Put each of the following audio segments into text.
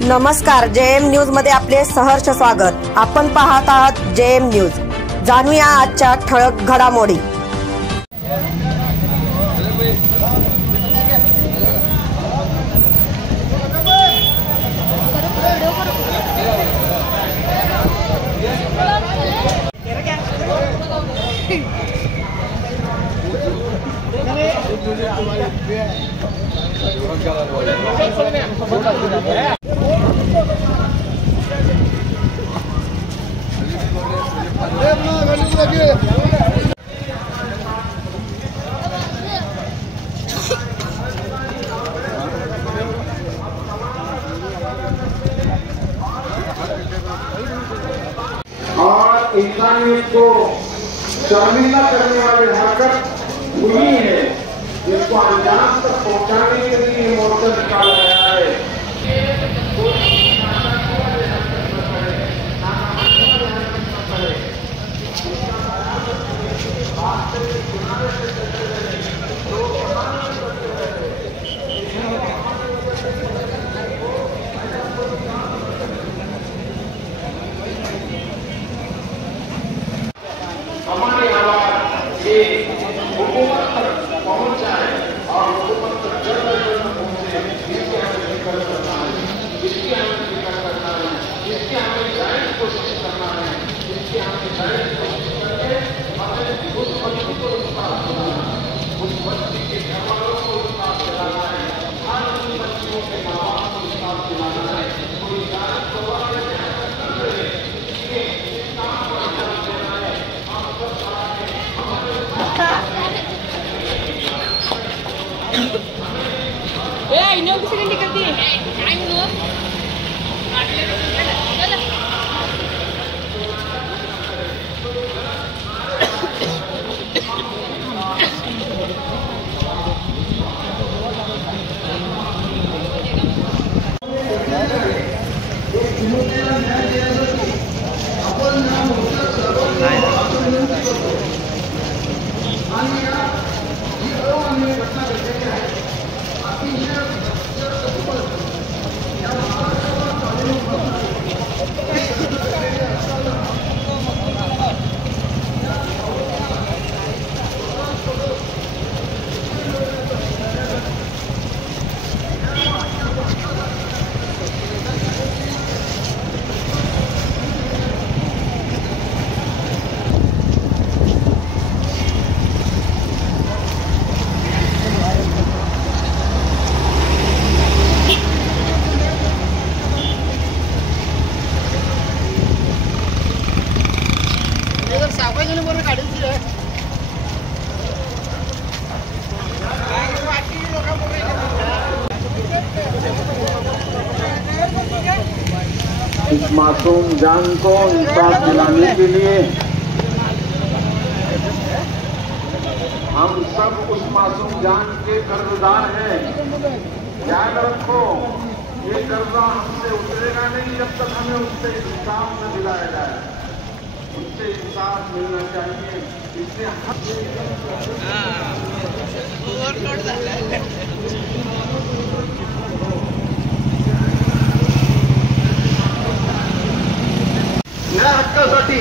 नमस्कार, JM news मध्ये आपले सहर्ष स्वागत। आपण पाहत आहात JM न्यूज। जाणूया आजच्या ठळक घडामोडी। और इंसानियत को शर्मिंदा करने वाली हरकत हुई है, जिसको अंजाम तक पहुंचाने के लिए मोर्चा निकाला गया है। हमारी आवाज ये हुकूमत तक पहुंच जाए और हुकूमत तक जल्द पहुंचे, इसकी हमें फिक्र करना है, इसकी हमें फिक्र करना है, इसकी हमें जायज कोशिश करना है, इसकी हमें जायज कोशिश करके हमें उस बच्ची को इंसाफ दिलाना है, उस बच्ची के घर वालों को इंसाफ दिलाना है, हर उन बच्चियों के माँ बाप को इंसाफ दिलाना है। कोई जायज सवाल ini aku sering diketik. Anu. इस मासूम जान को इंसाफ दिलाने के लिए हम सब उस मासूम जान के कर्जदार हैं। याद रखो, ये कर्जा हमसे उतरेगा नहीं जब तक हमें उससे इंसाफ न दिलाया जाए। उससे इंसाफ मिलना चाहिए। इससे न्याय हक्कासाठी,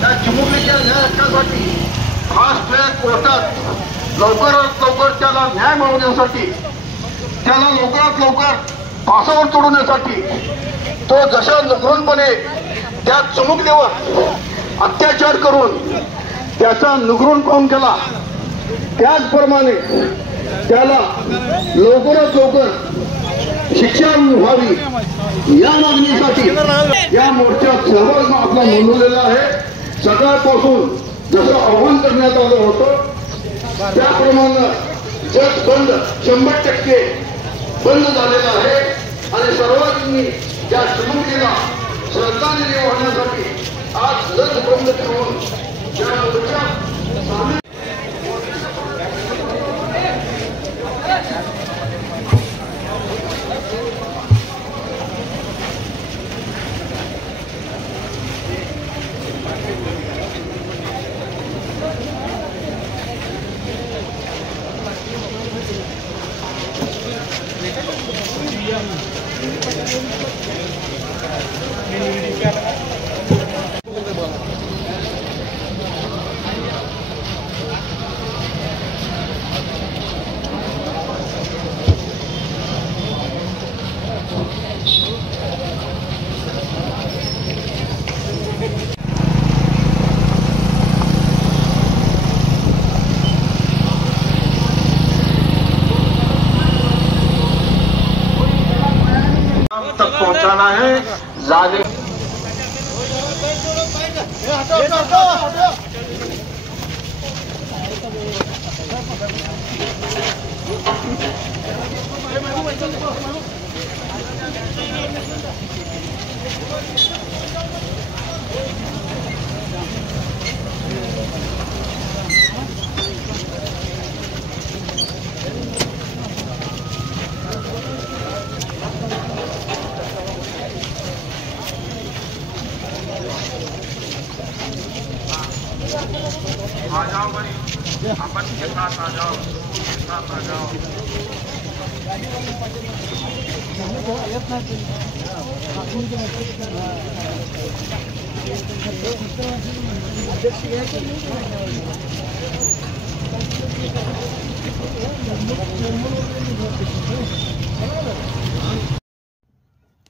त्या चिमुकलीच्या न्याय हक्कासाठी फास्ट ट्रॅक कोर्टात लवकरात लवकर त्याला न्याय मिळवण्यासाठी, त्याला लवकरात लवकर फासावर चढवण्यासाठी, तो जशा नुकरूनपणे त्या चिमुकलीवर अत्याचार करून त्याचा नुकरूनपण केला, त्याचप्रमाणे त्याला लवकरात लवकर शिक्षा व्हावी या मागणीसाठी या मोर्चात सहभाग आपला नोंदवलेला आहे। सकाळपासून जसं आव्हान करण्यात आलं होतं त्याप्रमाणे जग बंद 100% बंद झालेला आहे आणि सर्वांनी या चिमुकलीला श्रद्धांजली वाहण्यासाठी आज जग बंद ठेवून या मोर्चात सामील तक पहुंचाना है जालिम आ जाओ भाई, अपन के साथ आ जाओ, के साथ आ जाओ।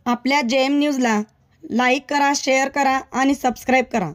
आपल्या JM न्यूजला लाईक करा, शेअर करा आणि सबस्क्राईब करा.